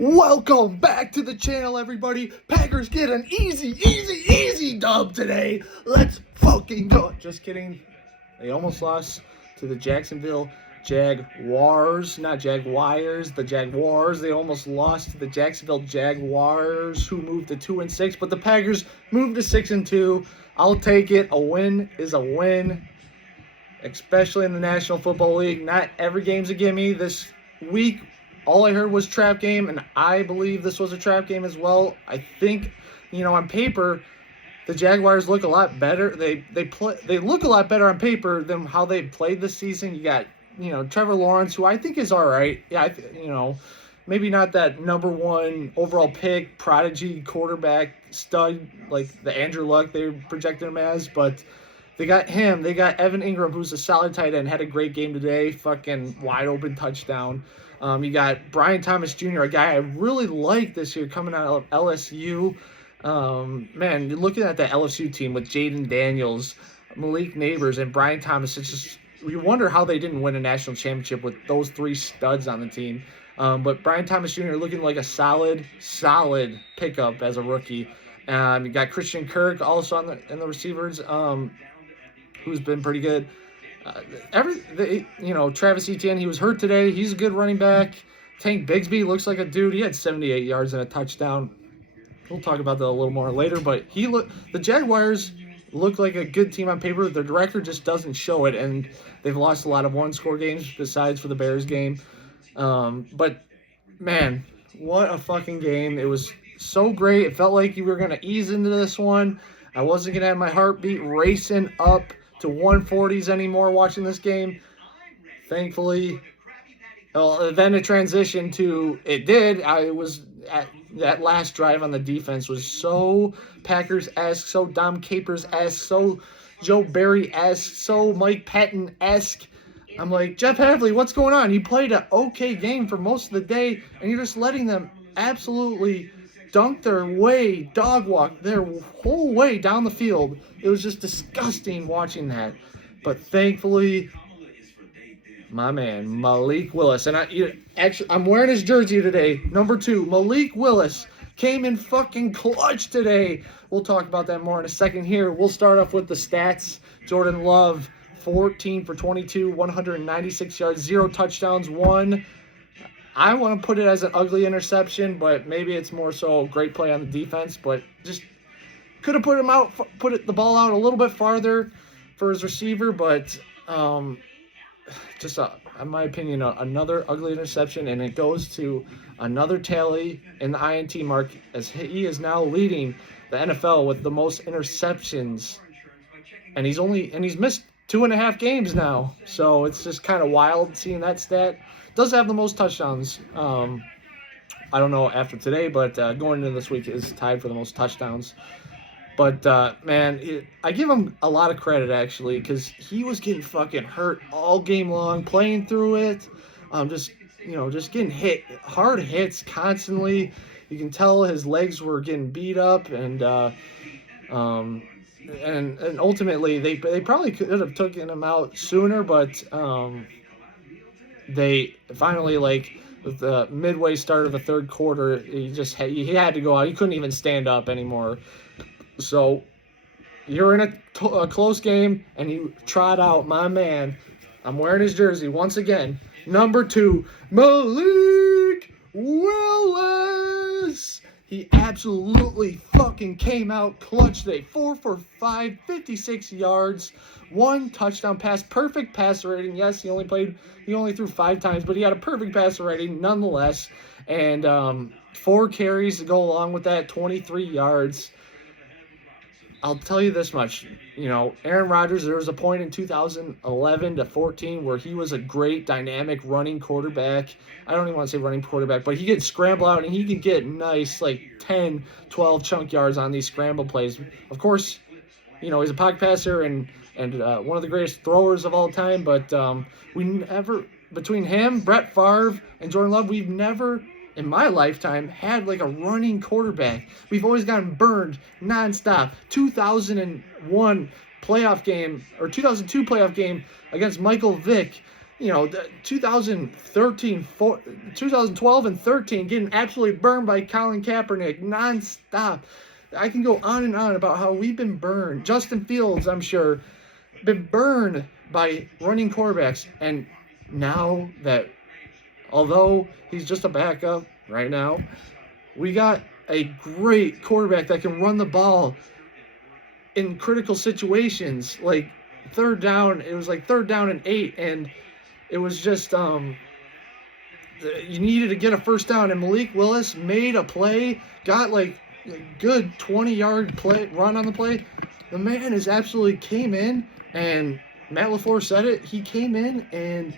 Welcome back to the channel, everybody. Packers get an easy dub today. Let's fucking go. Just kidding. They almost lost to the Jacksonville Jaguars, not Jaguars, the Jaguars. They almost lost to the Jacksonville Jaguars, who moved to 2-6, but the Packers moved to 6-2. I'll take it. A win is a win, especially in the National Football League. Not every game's a gimme. This week, all I heard was trap game, and I believe this was a trap game as well. I think, on paper, the Jaguars look a lot better. They look a lot better on paper than how they played this season. You got, Trevor Lawrence, who I think is all right. Yeah, maybe not that number one overall pick, prodigy quarterback stud like the Andrew Luck they projected him as, but they got him. They got Evan Ingram, who's a solid tight end, had a great game today, fucking wide open touchdown. You got Brian Thomas Jr., a guy I really like this year coming out of LSU. Man, you're looking at that LSU team with Jaden Daniels, Malik Neighbors, and Brian Thomas. It's just, you wonder how they didn't win a national championship with those three studs on the team. But Brian Thomas Jr. looking like a solid pickup as a rookie. You got Christian Kirk also in the receivers, who's been pretty good. Travis Etienne, he was hurt today. He's a good running back. Tank Bigsby looks like a dude. He had 78 yards and a touchdown. We'll talk about that a little more later. But the Jaguars look like a good team on paper. Their director just doesn't show it, and they've lost a lot of one-score games besides for the Bears game. But, man, what a fucking game. It was so great. It felt like you were going to ease into this one. I wasn't going to have my heartbeat racing up to 140s anymore watching this game. Thankfully, then it transitioned to, it did. That last drive on the defense was so Packers-esque, so Dom Capers-esque, so Joe Barry-esque, so Mike Patton-esque. I'm like, Jeff Hadley, what's going on? You played an okay game for most of the day, and you're just letting them absolutely dunk their way, dog walk their whole way down the field. It was just disgusting watching that. But thankfully, my man, Malik Willis, and I'm wearing his jersey today, number 2. Malik Willis came in fucking clutch today. We'll talk about that more in a second here. We'll start off with the stats. Jordan Love, 14 for 22, 196 yards, 0 touchdowns, 1. I want to put it as an ugly interception, but maybe it's more so a great play on the defense. But just could have put the ball out a little bit farther for his receiver. But in my opinion, another ugly interception, and it goes to another tally in the INT mark, as he is now leading the NFL with the most interceptions, and he's missed 2.5 games now. So it's just kind of wild seeing that stat. Does have the most touchdowns. I don't know after today, but going into this week is tied for the most touchdowns. But, man, I give him a lot of credit, actually, because he was getting fucking hurt all game long, playing through it. Just getting hit, hard hits constantly. You can tell his legs were getting beat up, and ultimately they probably could have taken him out sooner, but they finally, with the midway start of the third quarter, he had to go out. He couldn't even stand up anymore. So you're in a close game, and you trot out my man. I'm wearing his jersey once again. Number 2, Malik Willis. He absolutely fucking came out clutch today. 4 for 5, 56 yards, 1 touchdown pass, perfect passer rating. Yes, he only threw 5 times, but he had a perfect passer rating nonetheless. And 4 carries to go along with that, 23 yards. I'll tell you this much, Aaron Rodgers, there was a point in 2011 to 14 where he was a great dynamic running quarterback. I don't even want to say running quarterback, but he could scramble out and he could get nice 10, 12 chunk yards on these scramble plays. Of course, he's a pocket passer and one of the greatest throwers of all time, but between him, Brett Favre, and Jordan Love, we've never in my lifetime had a running quarterback. We've always gotten burned nonstop. 2001 playoff game or 2002 playoff game against Michael Vick. 2013, 2012 and 13 getting absolutely burned by Colin Kaepernick nonstop. I can go on and on about how we've been burned. Justin Fields, I'm sure, been burned by running quarterbacks. And now that, although he's just a backup right now, we got a great quarterback that can run the ball in critical situations. Like third down, it was like 3rd down and 8, and it was just you needed to get a first down, and Malik Willis made a play, got like a good 20-yard play run on the play. The man is absolutely came in, and Matt LaFleur said it. He came in and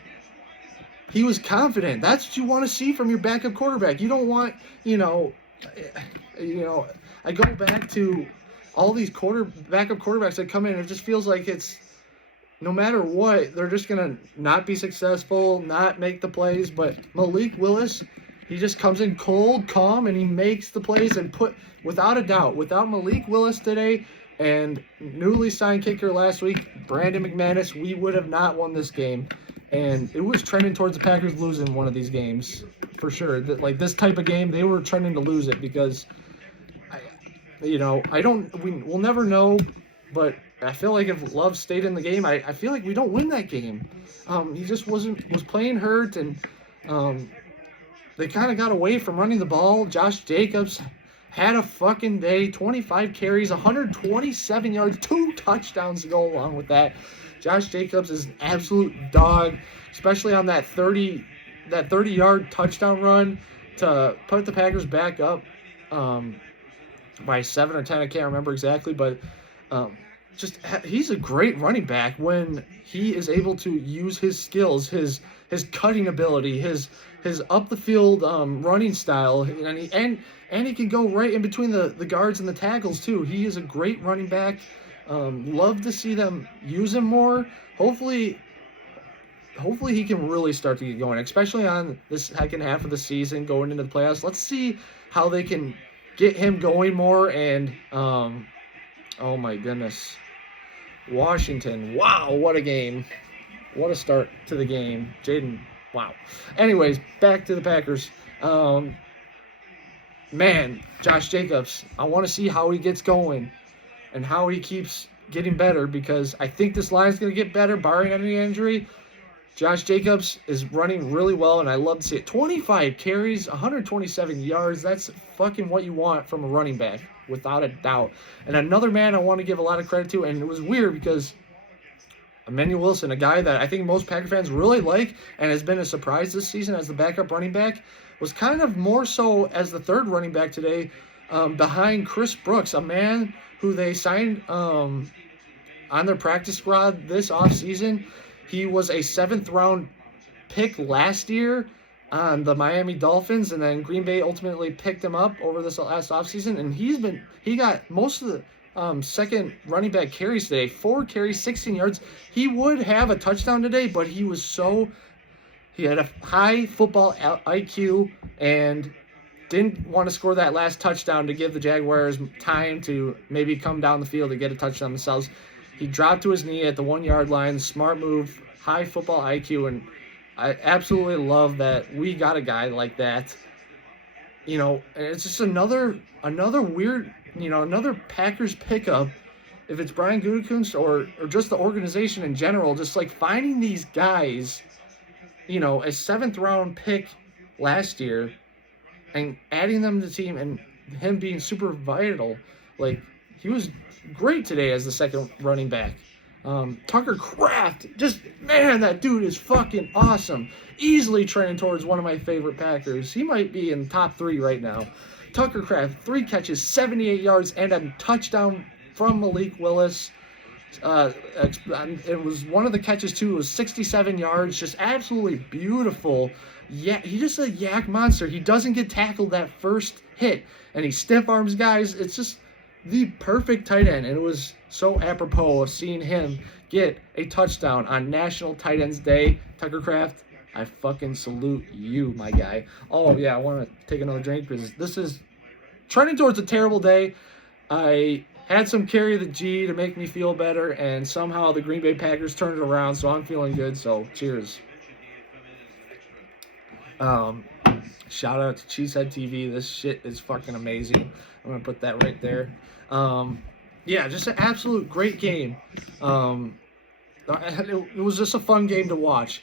he was confident. That's what you want to see from your backup quarterback. You don't want, I go back to all these backup quarterbacks that come in. It just feels like it's no matter what, they're just going to not be successful, not make the plays. But Malik Willis, he just comes in cold, calm, and he makes the plays. And without a doubt, without Malik Willis today and newly signed kicker last week, Brandon McManus, we would have not won this game. And it was trending towards the Packers losing one of these games for sure. Like this type of game, they were trending to lose it because, we'll never know. But I feel like if Love stayed in the game, I feel like we don't win that game. He just was playing hurt, and they kind of got away from running the ball. Josh Jacobs had a fucking day, 25 carries, 127 yards, 2 touchdowns to go along with that. Josh Jacobs is an absolute dog, especially on that 30-yard touchdown run to put the Packers back up by 7 or 10. I can't remember exactly, but he's a great running back when he is able to use his skills, his cutting ability, his up the field running style, and he can go right in between the guards and the tackles too. He is a great running back. Love to see them use him more. Hopefully he can really start to get going, especially on the second half of the season going into the playoffs. Let's see how they can get him going more. And oh my goodness, Washington, wow, what a game. What a start to the game. Jaden, wow. Anyways, back to the Packers. Man, Josh Jacobs, I want to see how he gets going and how he keeps getting better, because I think this line is going to get better, barring any injury. Josh Jacobs is running really well, and I love to see it. 25 carries, 127 yards. That's fucking what you want from a running back, without a doubt. And another man I want to give a lot of credit to, and it was weird because Emmanuel Wilson, a guy that I think most Packer fans really like and has been a surprise this season as the backup running back, was kind of more so as the third running back today, behind Chris Brooks, a man who they signed on their practice squad this offseason. He was a 7th-round pick last year on the Miami Dolphins, and then Green Bay ultimately picked him up over this last offseason, and he got most of the second running back carries today. 4 carries, 16 yards. He would have a touchdown today, but he had a high football IQ and didn't want to score that last touchdown to give the Jaguars time to maybe come down the field to get a touchdown themselves. He dropped to his knee at the 1-yard line. Smart move, high football IQ, and I absolutely love that we got a guy like that. And it's just another weird, another Packers pickup. If it's Brian Gutekunst or just the organization in general, just like finding these guys, a 7th-round pick last year, and adding them to the team, and him being super vital. Like, he was great today as the second running back. Tucker Kraft, that dude is fucking awesome. Easily trending towards one of my favorite Packers. He might be in top 3 right now. Tucker Kraft, 3 catches, 78 yards, and a touchdown from Malik Willis. It was one of the catches too. It was 67 yards, just absolutely beautiful. Yeah, he's just a yak monster. He doesn't get tackled that first hit, and he stiff arms guys. It's just the perfect tight end, and it was so apropos of seeing him get a touchdown on National Tight Ends Day. Tucker Kraft, I fucking salute you, my guy. Oh yeah, I want to take another drink because this is trending towards a terrible day. I had some carry of the G to make me feel better, and somehow the Green Bay Packers turned it around, so I'm feeling good. So cheers. Um, Shout out to Cheesehead TV. This shit is fucking amazing. I'm gonna put that right there. Yeah, just an absolute great game. It was just a fun game to watch.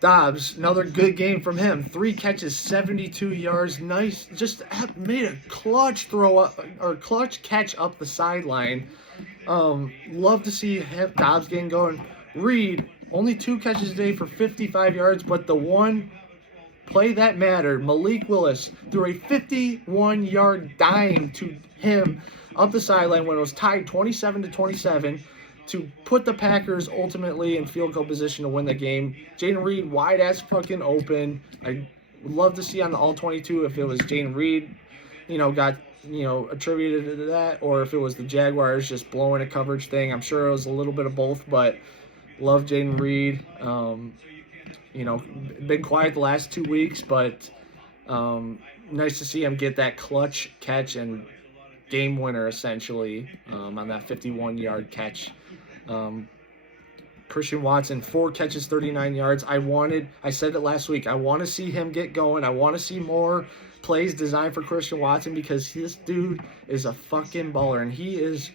Dobbs, another good game from him. 3 catches, 72 yards. Nice. Just made a clutch throw up or clutch catch up the sideline. Love to see Dobbs getting going. Reed, only 2 catches a day for 55 yards, but the one play that mattered. Malik Willis threw a 51-yard dime to him up the sideline when it was tied 27-27 to put the Packers ultimately in field goal position to win the game. Jaden Reed wide ass fucking open. I would love to see on the all-22 if it was Jaden Reed, got attributed to that, or if it was the Jaguars just blowing a coverage thing. I'm sure it was a little bit of both, but love Jaden Reed. Been quiet the last 2 weeks, but nice to see him get that clutch catch and game winner essentially on that 51-yard catch. Christian Watson, 4 catches, 39 yards. I said it last week, I want to see him get going. I want to see more plays designed for Christian Watson because this dude is a fucking baller, and he's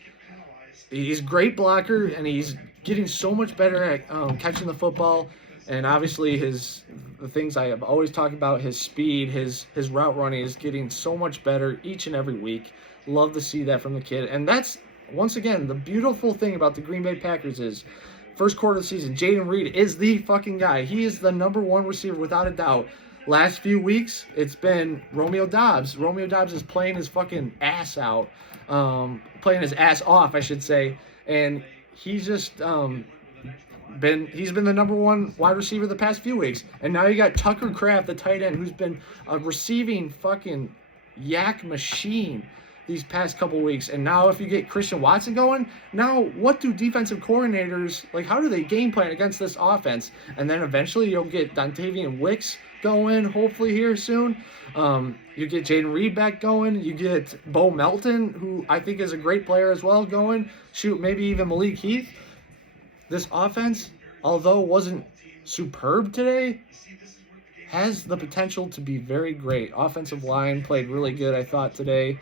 a great blocker, and he's getting so much better at catching the football. And obviously the things I have always talked about, his speed, his route running is getting so much better each and every week. Love to see that from the kid. And that's, once again, the beautiful thing about the Green Bay Packers is first quarter of the season, Jaden Reed is the fucking guy. He is the number 1 receiver without a doubt. Last few weeks, it's been Romeo Dobbs. Romeo Dobbs is playing his fucking ass out. Playing his ass off, I should say. And he's just... he's been the number 1 wide receiver the past few weeks. And now you got Tucker Kraft, the tight end, who's been a receiving fucking yak machine these past couple weeks. And now if you get Christian Watson going, now what do defensive coordinators, how do they game plan against this offense? And then eventually you'll get Dontavian Wicks going, hopefully here soon. You get Jaden Reed back going. You get Bo Melton, who I think is a great player as well, going. Shoot, maybe even Malik Heath. This offense, although wasn't superb today, has the potential to be very great. Offensive line played really good, I thought, today,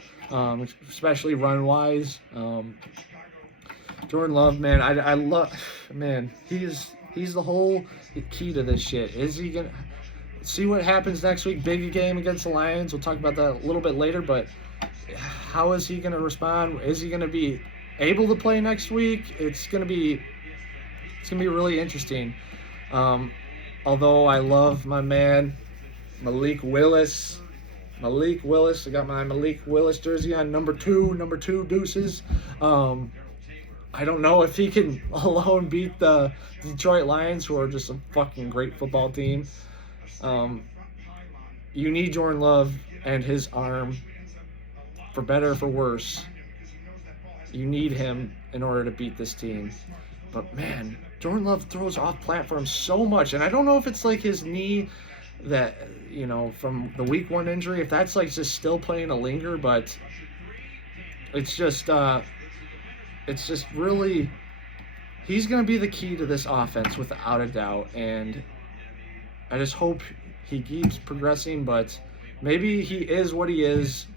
especially run-wise. Jordan Love, man, I love, man, he's the whole key to this shit. Is he going to see what happens next week? Big game against the Lions. We'll talk about that a little bit later, but how is he going to respond? Is he going to be able to play next week? It's going to be really interesting. Although I love my man, Malik Willis. I got my Malik Willis jersey on, number two deuces. I don't know if he can alone beat the Detroit Lions, who are just a fucking great football team. You need Jordan Love and his arm, for better or for worse. You need him in order to beat this team. But man, Jordan Love throws off platform so much, and I don't know if it's his knee that, from the week 1 injury, if that's just still playing a linger, but it's just really, he's going to be the key to this offense without a doubt, and I just hope he keeps progressing, but maybe he is what he is,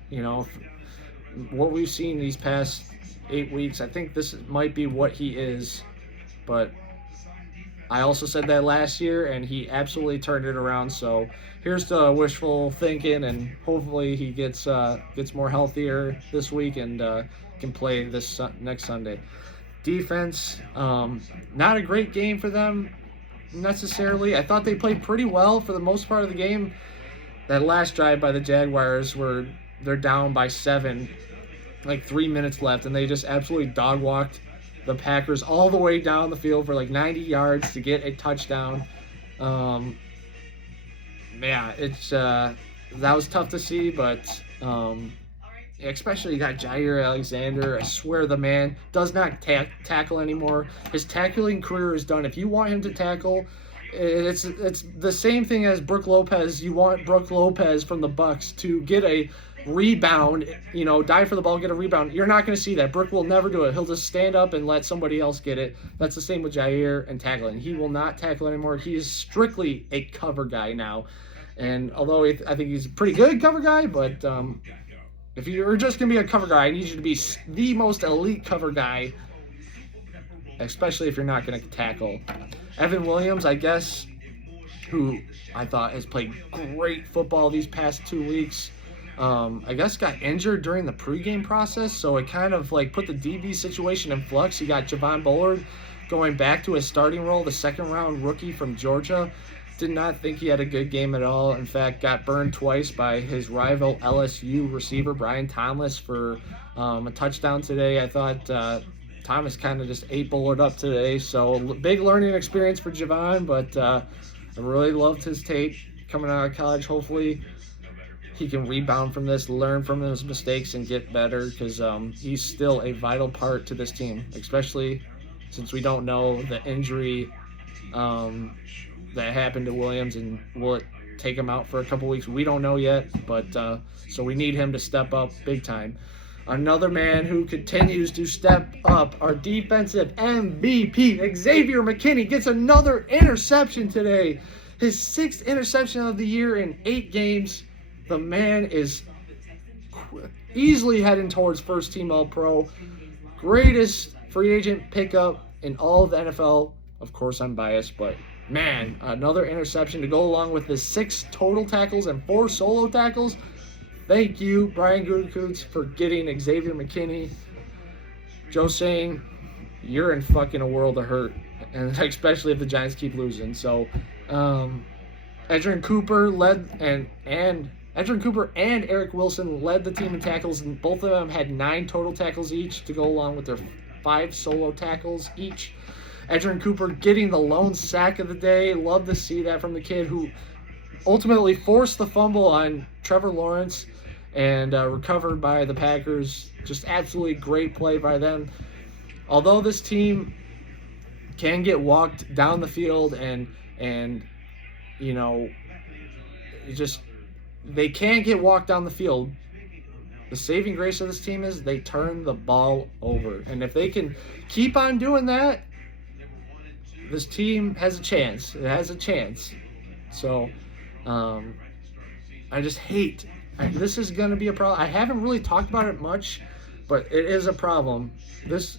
what we've seen these past 8 weeks. I think this might be what he is, but I also said that last year, and he absolutely turned it around. So here's to wishful thinking, and hopefully he gets more healthier this week and can play this next Sunday. Defense, not a great game for them necessarily. I thought they played pretty well for the most part of the game. That last drive by the Jaguars where they're down by 7, 3 minutes left, and they just absolutely dog walked the Packers all the way down the field for 90 yards to get a touchdown. It's that was tough to see, but especially you got Jair Alexander. I swear the man does not tackle anymore. His tackling career is done. If you want him to tackle, it's the same thing as Brook Lopez. You want Brook Lopez from the Bucks to get a rebound, dive for the ball, get a rebound. You're not going to see that. Brook will never do it. He'll just stand up and let somebody else get it. That's the same with Jair and tackling. He will not tackle anymore. He is strictly a cover guy now. And although I think he's a pretty good cover guy, but if you're just going to be a cover guy, I need you to be the most elite cover guy, especially if you're not going to tackle. Evan Williams, I guess, who I thought has played great football these past 2 weeks, I guess got injured during the pregame process, so it kind of like put the DB situation in flux. You got Javon Bullard going back to his starting role, the second-round rookie from Georgia. Did not think he had a good game at all. In fact, got burned twice by his rival LSU receiver, Brian Thomas, for a touchdown today. I thought Thomas kind of just ate Bullard up today. So big learning experience for Javon, but I really loved his tape coming out of college. Hopefully he can rebound from this, learn from his mistakes, and get better, because he's still a vital part to this team, especially since we don't know the injury that happened to Williams, and will it take him out for a couple weeks? We don't know yet, but so we need him to step up big time. Another man who continues to step up, our defensive MVP, Xavier McKinney, gets another interception today. His 6th interception of the year in 8 games. The man is easily heading towards first-team All-Pro. Greatest free agent pickup in all of the NFL. Of course, I'm biased, but man, another interception to go along with his 6 total tackles and 4 solo tackles. Thank you, Brian Gutekunst, for getting Xavier McKinney. Joe saying, you're in fucking a world of hurt, and especially if the Giants keep losing. So, Edgerrin Cooper and Eric Wilson led the team in tackles, and both of them had 9 total tackles each to go along with their 5 solo tackles each. Edgerrin Cooper getting the lone sack of the day. Love to see that from the kid who ultimately forced the fumble on Trevor Lawrence and recovered by the Packers. Just absolutely great play by them. Although this team can get walked down the field and you know, they can get walked down the field, the saving grace of this team is they turn the ball over. And if they can keep on doing that, this team has a chance. It has a chance. So, I just hate. This is going to be a problem. I haven't really talked about it much, but it is a problem. This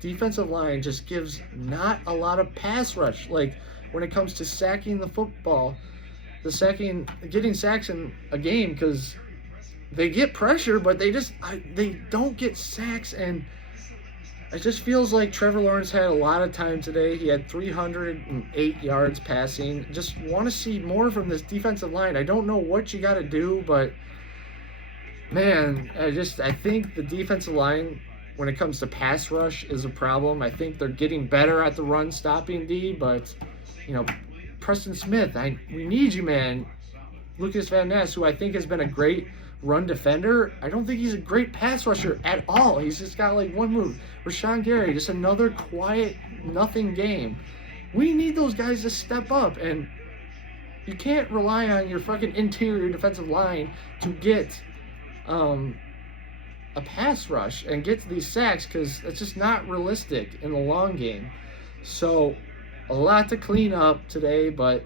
defensive line just gives not a lot of pass rush. Like, when it comes to sacking the football, getting sacks in a game, because they get pressure, but they don't get sacks. And it just feels like Trevor Lawrence had a lot of time today. He had 308 yards passing. Just want to see more from this defensive line. I don't know what you got to do, but man, I think the defensive line, when it comes to pass rush, is a problem. I think they're getting better at the run stopping D, but you know, Preston Smith, we need you, man. Lucas Van Ness, who I think has been a great run defender, I don't think he's a great pass rusher at all. He's just got like one move. Rashawn Gary, just another quiet, nothing game. We need those guys to step up, and you can't rely on your fucking interior defensive line to get a pass rush and get to these sacks, because it's just not realistic in the long game. So, a lot to clean up today, but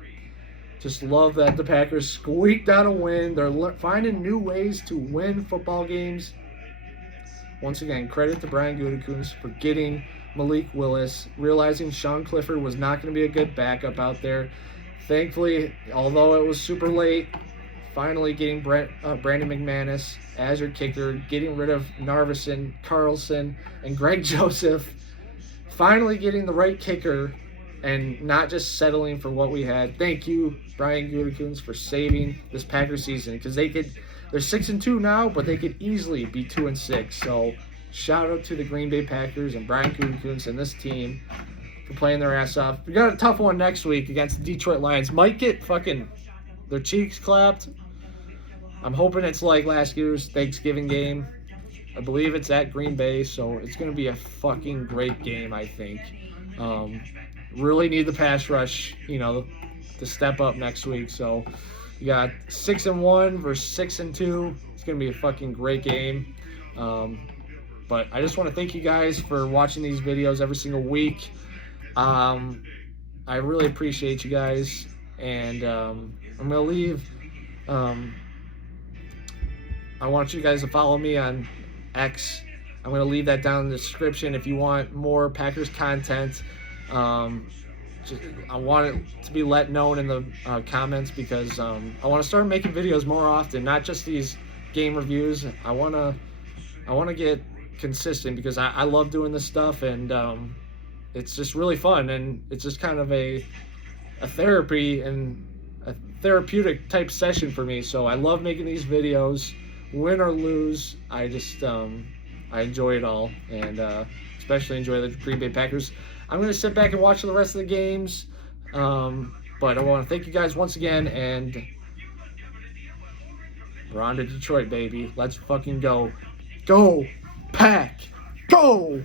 just love that the Packers squeaked out a win. They're finding new ways to win football games. Once again, credit to Brian Gutekunst for getting Malik Willis, realizing Sean Clifford was not going to be a good backup out there. Thankfully, although it was super late, finally getting Brandon McManus as your kicker, getting rid of Narveson, Carlson, and Greg Joseph, finally getting the right kicker, and not just settling for what we had. Thank you, Brian Gutekunst, for saving this Packers season, because they're 6-2 now, but they could easily be 2-6. So shout out to the Green Bay Packers and Brian Gutekunst and this team for playing their ass off. We got a tough one next week against the Detroit Lions. Might get fucking their cheeks clapped. I'm hoping it's like last year's Thanksgiving game. I believe it's at Green Bay, so it's going to be a fucking great game, I think. Really need the pass rush, to step up next week. So you got 6-1 versus 6-2. It's going to be a fucking great game. But I just want to thank you guys for watching these videos every single week. I really appreciate you guys. And I'm going to leave Um, I want you guys to follow me on X. I'm going to leave that down in the description if you want more Packers content. Um, I want it to be let known in the comments because I want to start making videos more often, not just these game reviews. I want to get consistent because I love doing this stuff, and it's just really fun, and it's just kind of a therapy and a therapeutic type session for me. So I love making these videos, win or lose. I just I enjoy it all, and especially enjoy the Green Bay Packers. I'm going to sit back and watch the rest of the games, but I want to thank you guys once again, and we're on to Detroit, baby. Let's fucking go. Go, Pack, go!